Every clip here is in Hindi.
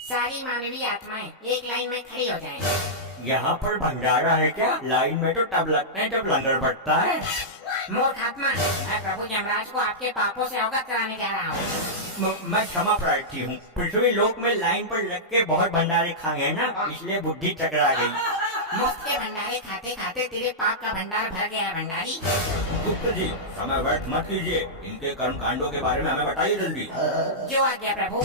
सारी मानवीय आत्माएं एक लाइन में खड़ी हो जाएं। यहाँ पर भंडारा है क्या? लाइन में तो तब लगते हैं जब लंगर पड़ता है। मूर्ख आत्मा, मैं प्रभु यमराज को आपके पापों से अवगत कराने जा रहा हूँ। मैं क्षमा प्रार्थी हूँ। पृथ्वी लोक में लाइन पर लग के बहुत भंडारे खाए हैं ना, इसलिए बुद्धि चकरा गई। मुफ्त के भंडारे खाते खाते तेरे पाप का भंडार भर गया भंडारी। गुप्त जी, समय व्यर्थ मत कीजिए। इनके कर्म कांडों के बारे में हमें बताइए जल्दी। जो आज्ञा प्रभु।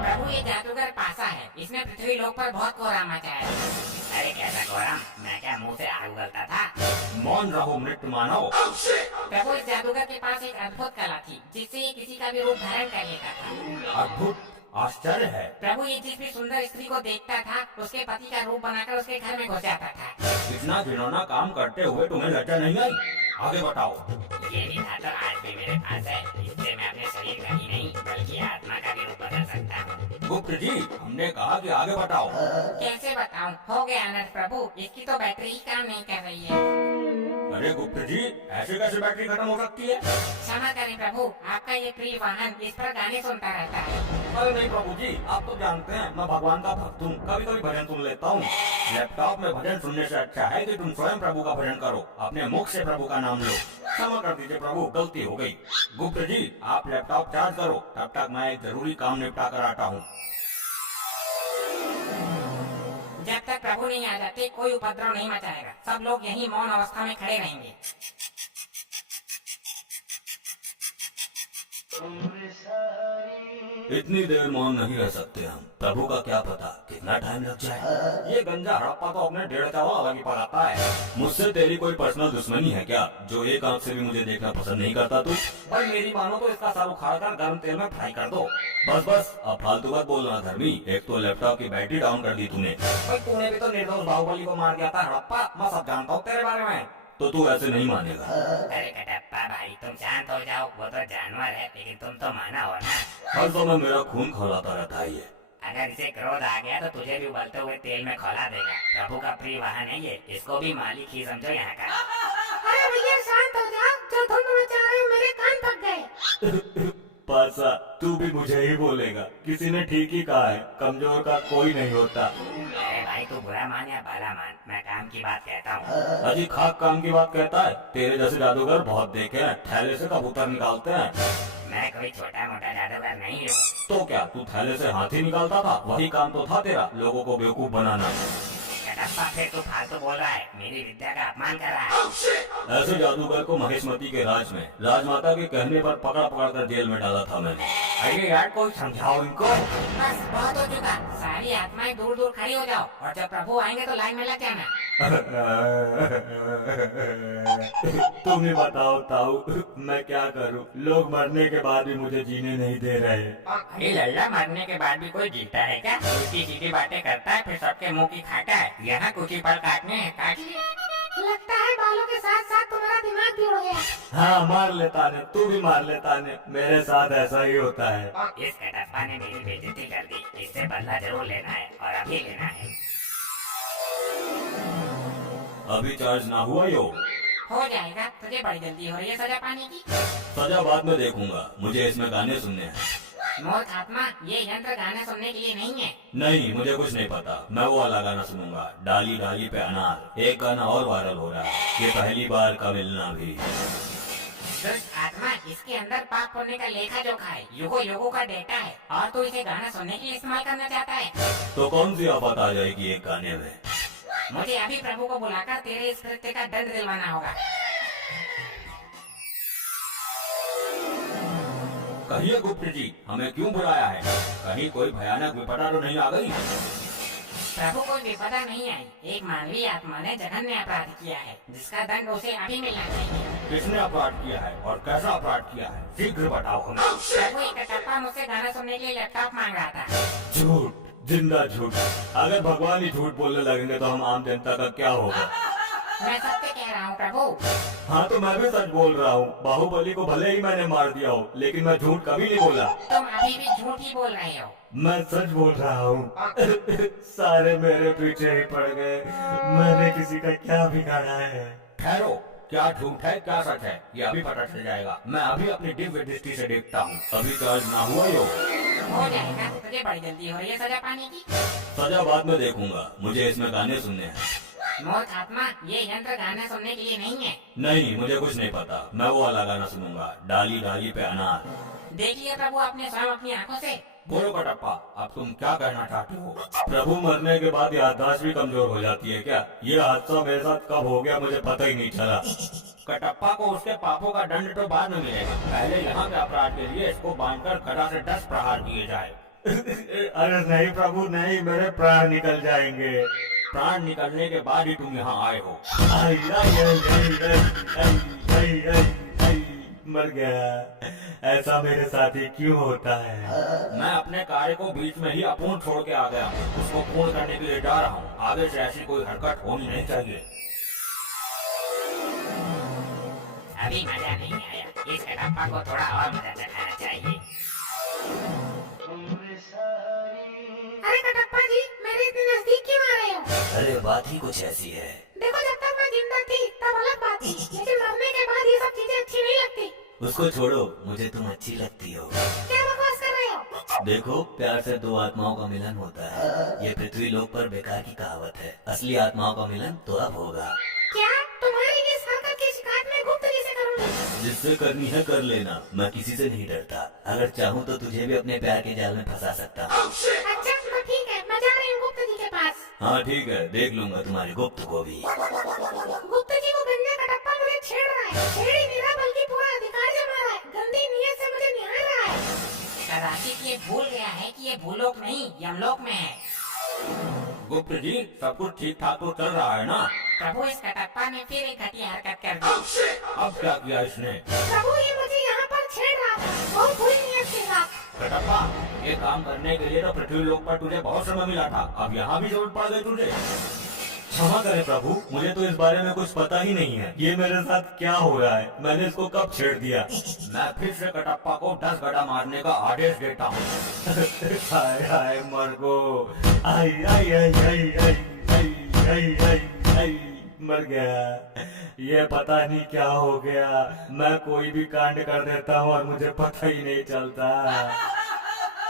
प्रभु ये जादूगर पासा है, इसने पृथ्वी लोक पर बहुत कोहराम मचाया है। अरे कैसा कोहराम? मैं क्या मुंह से आग उगलता था? मौन रहो मृत्यु मानव। प्रभु इस जादूगर के पास एक अद्भुत कला थी, जिससे ये किसी का भी रूप धारण कर लेता था। अद्भुत, आश्चर्य है। प्रभु ये जिस भी सुंदर स्त्री को देखता था, उसके पति का रूप बनाकर उसके घर में घुस जाता था। इतना घिनौना काम करते हुए तुम्हें लज्जा नहीं आई? आगे बताओ। ये भी था तो आज भी मेरे पास है। इससे मैं अपने शरीर का ही नहीं बल्कि आत्मा का भी रूप बदल सकता हूँ। गुप्त जी, हमने कहा कि आगे बताओ। कैसे बताऊँ? हो गया अनर्थ प्रभु, इसकी तो बैटरी ही काम नहीं कर रही है। अरे गुप्त जी, ऐसे कैसे बैटरी खत्म हो सकती है? क्षमा करें प्रभु, आपका ये प्रिय वाहन इस पर गाने सुनता रहता है। अरे नहीं प्रभु जी, आप तो जानते हैं मैं भगवान का भक्त हूँ। कभी कभी भजन सुन लेता हूँ। लैपटॉप में भजन सुनने से अच्छा है कि तुम स्वयं प्रभु का भजन करो, अपने मुख से प्रभु का नाम लो। क्षमा कर दीजिए प्रभु, गलती हो गई। गुप्त जी, आप लैपटॉप चार्ज करो, तब तक मैं एक जरूरी काम निपटा कर आता हूँ। जब तक प्रभु नहीं आ जाते कोई उपद्रव नहीं मचाएगा। सब लोग यहीं मौन अवस्था में खड़े रहेंगे। इतनी देर मौन नहीं रह सकते हम। प्रभु का क्या पता कितना टाइम लग जाए। ये गंजा हड़प्पा तो अपने डेढ़ चावा अलग ही पढ़ाता है। मुझसे तेरी कोई पर्सनल दुश्मनी है क्या, जो एक आंख से भी मुझे देखना पसंद नहीं करता तू? भाई मेरी मानो तो इसका सर उखाड़ कर गर्म तेल में फ्राई कर दो। बस बस, अब फालतू बात बोलना धर्मी। एक तो लैपटॉप की बैटरी डाउन कर दी तूने। भाई तूने भी तो निर्दोष बाहुबली को मार दिया था हड़प्पा। मैं सब जानता हूँ तेरे बारे में। तो तू ऐसे नहीं मानेगा। अरे कटप्पा भाई, तुम शांत हो जाओ। वो तो जानवर है, लेकिन तुम तो माना हो ना। हर समय मेरा खून खौलाता रहता है ये। अगर इसे क्रोध आ गया तो तुझे भी उबलते हुए तेल में खौला देगा। प्रभु का प्रिय वाहन है ये, इसको भी मालिक ही समझो यहाँ का। अरे भैया शांत हो जाओ, जो धुन मचा रहे हो मेरे कान पक गए। पासा, तू भी मुझे ही बोलेगा। किसी ने ठीक ही कहा है, कमजोर का कोई नहीं होता। अरे भाई तू बुरा मान या भला मान, मैं काम की बात कहता हूँ। अजी खाक काम की बात कहता है? तेरे जैसे जादूगर बहुत देखे हैं, थैले से कबूतर निकालते हैं। मैं कोई छोटा मोटा जादूगर नहीं हूँ। तो क्या तू थैले से हाथी निकालता था? वही काम तो था तेरा, लोगों को बेवकूफ बनाना। कटप्पा फिर तू फालतू बोल रहा है, मेरी विद्या का अपमान कर रहा है। ऐसे जादूगर को महेशमती के राज में राजमाता के कहने पर पकड़ पकड़ कर जेल में डाला था मैंने। अरे यार कोई समझाओ इनको। बस बहुत हो चुका, सारी आत्माएं दूर दूर खड़ी हो जाओ और जब प्रभु आएंगे तो लाइन में लग जाना। तुम ही बताओ ताऊ, मैं क्या करूं? लोग मरने के बाद भी मुझे जीने नहीं दे रहे। अरे लल्ला, मरने के बाद भी कोई जीता है क्या? उल्टी सीधी बातें करता है, फिर सबके मुंह की खाता है। यहाँ कुछ ही पल काटने हैं, काट लिया। लगता है बालों के साथ साथ तुम्हारा दिमाग भी उड़ गया। हाँ मार लेता ने, तू भी मार लेता ने, मेरे साथ ऐसा ही होता है। इस कटप्पा ने मेरी बेइज्जती कर दी, इससे बदला जरूर लेना है और अभी लेना है। अभी चार्ज ना हुआ यो? हो जाएगा, तुझे बड़ी जल्दी हो रही है सजा पाने की। सजा बाद में देखूंगा, मुझे इसमें गाने सुनने हैं। मूर्ख आत्मा, ये यंत्र गाने सुनने के लिए नहीं है। नहीं, मुझे कुछ नहीं पता। मैं वो वाला गाना सुनूंगा, डाली डाली पे अनार। एक गाना और वायरल हो रहा है, ये पहली बार का मिलना भी। दुष्ट आत्मा, इसके अंदर पाप पुण्य का लेखा जोखा है, युगों युगों का डेटा है, और तू इसे गाना सुनने के लिए इस्तेमाल करना चाहता है। तो कौन सी आफत आ जाएगी एक गाने में? मुझे अभी प्रभु को बुलाकर तेरे इस कृत्य का दंड दिलवाना होगा। कहिए गुप्त जी, हमें क्यों बुलाया है? कहीं कोई भयानक विपदा तो नहीं आ गई? प्रभु कोई विपदा नहीं आई, एक मानवीय आत्मा ने जघन्य अपराध किया है, जिसका दंड उसे अभी मिलना चाहिए। किसने अपराध किया है और कैसा अपराध किया है? शीघ्र बताओ हमें। प्रभु एक कटप्पा मुझसे गाना सुनने के लिए लैपटॉप मांग रहा था। झूठ, जिंदा झूठ। अगर भगवान ही झूठ बोलने लगेंगे तो हम आम जनता का क्या होगा? मैं सत्य कह रहा हूँ प्रभु। हाँ तो मैं भी सच बोल रहा हूँ। बाहुबली को भले ही मैंने मार दिया हो, लेकिन मैं झूठ कभी नहीं बोला। तुम अभी भी झूठ ही बोल रहे हो। मैं सच बोल रहा हूँ। सारे मेरे पीछे ही पड़ गए। मैंने किसी का क्या बिगाड़ा है? ठहरो, क्या झूठ है क्या सच है ये अभी पता चल जाएगा। मैं अभी अपनी दिव्य दृष्टि से देखता हूँ। अभी चार्ज ना हुआ यो हो जाएगा, तुझे बड़ी जल्दी हो रही है सजा पाने की। सजा बाद में देखूंगा, मुझे इसमें गाने सुनने हैं। मूर्ख आत्मा, ये यंत्र गाने सुनने के लिए नहीं है। नहीं, मुझे कुछ नहीं पता, मैं वो वाला गाना सुनूंगा, डाली डाली पे अनार। देखिए प्रभु आपने स्वयं अपनी आंखों से। बोलो कटप्पा, अब तुम क्या कहना चाहते हो? प्रभु मरने के बाद याददाश्त भी कमजोर हो जाती है क्या? ये हादसा मेरे साथ कब हो गया मुझे पता ही नहीं चला। कटप्पा को उसके पापों का दंड तो बाद में मिलेगा, पहले यहाँ के अपराध के लिए इसको बांधकर गदा से 10 प्रहार किए जाए। अरे नहीं प्रभु नहीं, मेरे प्राण निकल जाएंगे। प्राण निकलने के बाद ही तुम यहाँ आए हो। मर गया, ऐसा मेरे साथ ही क्यों होता है? मैं अपने कार्य को बीच में ही अपूर्ण छोड़ के आ गया हूँ, उसको पूर्ण करने के लिए जा रहा हूँ। आगे से ऐसी कोई हरकत होनी नहीं चाहिए। अभी मजा नहीं आया, इस कटप्पा को थोड़ा और मजा चखाना चाहिए। अरे कटप्पा जी, मेरे इतने नजदीक क्यों आ रहे हो? अरे बात ही कुछ ऐसी है। देखो जब तक मैं जिंदा थी तब अलग बात थी, लेकिन मरने के बाद ये सब चीजें अच्छी नहीं लगती। उसको छोड़ो, मुझे तुम अच्छी लगती हो। क्या बकवास कर रहे हो? देखो, प्यार से दो आत्माओं का मिलन होता है। ये पृथ्वी लोक पर बेकार की कहावत है। असली आत्माओं का मिलन तो अब होगा। क्या तुम्हारी इस हरकत की शिकायत मैं गुप्त जी से करूंगी? जिससे करनी है कर लेना, मैं किसी से नहीं डरता। अगर चाहूँ तो तुझे भी अपने प्यार के जाल में फंसा सकता हूँ। अच्छा तो ठीक है, मैं जा रही हूँ गुप्त जी के पास। हाँ ठीक है, देख लूंगा तुम्हारी गुप्त को भी। गुप्त जी को गंजा कटप्पा मुझे छेड़ रहा है, छेड़ ही नहीं रहा बल्कि पूरा अधिकार जमा रहा है, गंदी नीयत से मुझे निहार रहा है। कदाचित ये भूल गया है कि ये भूलोक नहीं यमलोक में है। गुप्त जी, सब कुछ ठीक ठाक तो चल रहा है ना? प्रभु इस कटप्पा ने फिर एक घटिया हरकत कर दी। अब क्या किया इसने? प्रभु ये मुझे यहाँ पर छेड़ रहा था, बहुत बुरी नीयत के साथ। कटप्पा, ये काम करने के लिए तो पृथ्वी लोक पर तुझे बहुत समय मिला था, अब यहाँ भी जरूरत पड़ गई तुझे। क्षमा करें प्रभु, मुझे तो इस बारे में कुछ पता ही नहीं है। ये मेरे साथ क्या हो रहा है? मैंने इसको कब छेड़ दिया? मैं फिर से कटप्पा को 10 गदा मारने का आदेश देता हूँ। हाय हाय मरगो, आई आई आई आई आई आई आई आई, मर गया। ये पता नहीं क्या हो गया, मैं कोई भी कांड कर देता हूँ और मुझे पता ही नहीं चलता।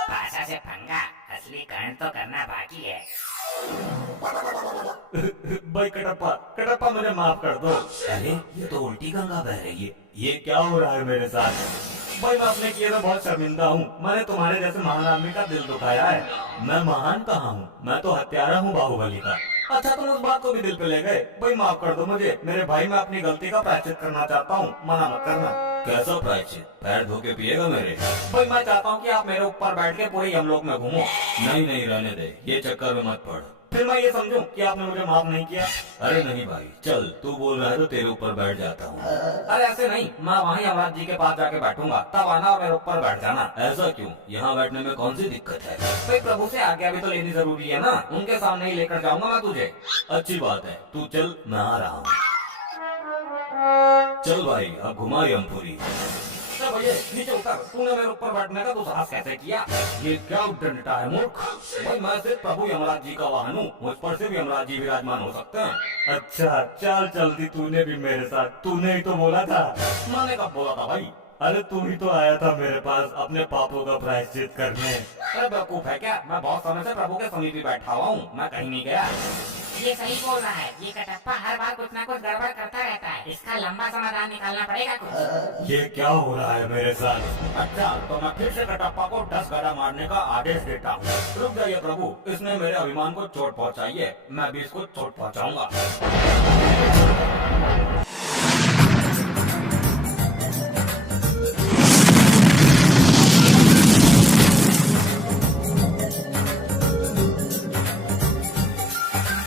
भाषा से पंगा, असली कांड तो करना बाकी है। भाई कटप्पा, कटप्पा मुझे माफ कर दो। अरे ये तो उल्टी गंगा बह रही है, ये क्या हो रहा है मेरे साथ? भाई मैं अपने किए में बहुत शर्मिंदा हूँ, मैंने तुम्हारे जैसे महान आदमी का दिल दुखाया है। मैं महान कहाँ हूँ, मैं तो हत्यारा हूँ बाहुबली का। अच्छा तुम उस बात को भी दिल पे ले गए। भाई माफ कर दो मुझे, मेरे भाई मैं अपनी गलती का प्रायश्चित करना चाहता हूँ, मना मत करना। कैसा प्रायश्चित? पैर धो के पिएगा मेरे? भाई मैं चाहता हूँ कि आप मेरे ऊपर बैठ के पूरे यमलोक में घूमो। नहीं नहीं रहने दे, ये चक्कर में मत पड़, फिर मैं ये समझूं कि आपने मुझे माफ नहीं किया। अरे नहीं भाई, चल तू बोल रहा है तो तेरे ऊपर बैठ जाता हूँ। अरे ऐसे नहीं, मैं वहीं यमराज जी के पास जाके बैठूंगा, तब आना और मेरे ऊपर बैठ जाना। ऐसा क्यों? यहाँ बैठने में कौन सी दिक्कत है? भाई प्रभु से आज्ञा भी तो लेनी जरूरी है ना, उनके सामने ही लेकर जाऊंगा मैं तुझे। अच्छी बात है, तू चल, मैं आ रहा हूँ। चल भाई, अब घुमा यमपुरी। भैया नीचे उतर, तूने मेरे ऊपर बैठने का तो साहस कैसे किया? ये क्या उद्दंडता है मूर्ख? भाई मैं सिर्फ प्रभु यमराज जी का वाहन हूँ, मुझ पर सिर्फ यमराज जी विराजमान हो सकते हैं। अच्छा चल जल्दी, तूने भी मेरे साथ, तूने ही तो बोला था। मैंने कब बोला था भाई? अरे तू ही तो आया था मेरे पास अपने पापों का प्रायश्चित करने। अरे बेवकूफ है क्या? मैं बहुत समय से प्रभु के समीप ही बैठा हुआ हूँ, मैं कहीं नहीं गया। ये सही बोल रहा है, ये कटप्पा हर बार कुछ ना कुछ गड़बड़ करता रहता है, इसका लंबा समाधान निकालना पड़ेगा कुछ। ये क्या हो रहा है मेरे साथ? अच्छा तो मैं फिर से कटप्पा को 10 गदा मारने का आदेश देता हूँ। रुक जाइए प्रभु, इसने मेरे अभिमान को चोट पहुँचाई है, मैं भी इसको चोट पहुँचाऊंगा।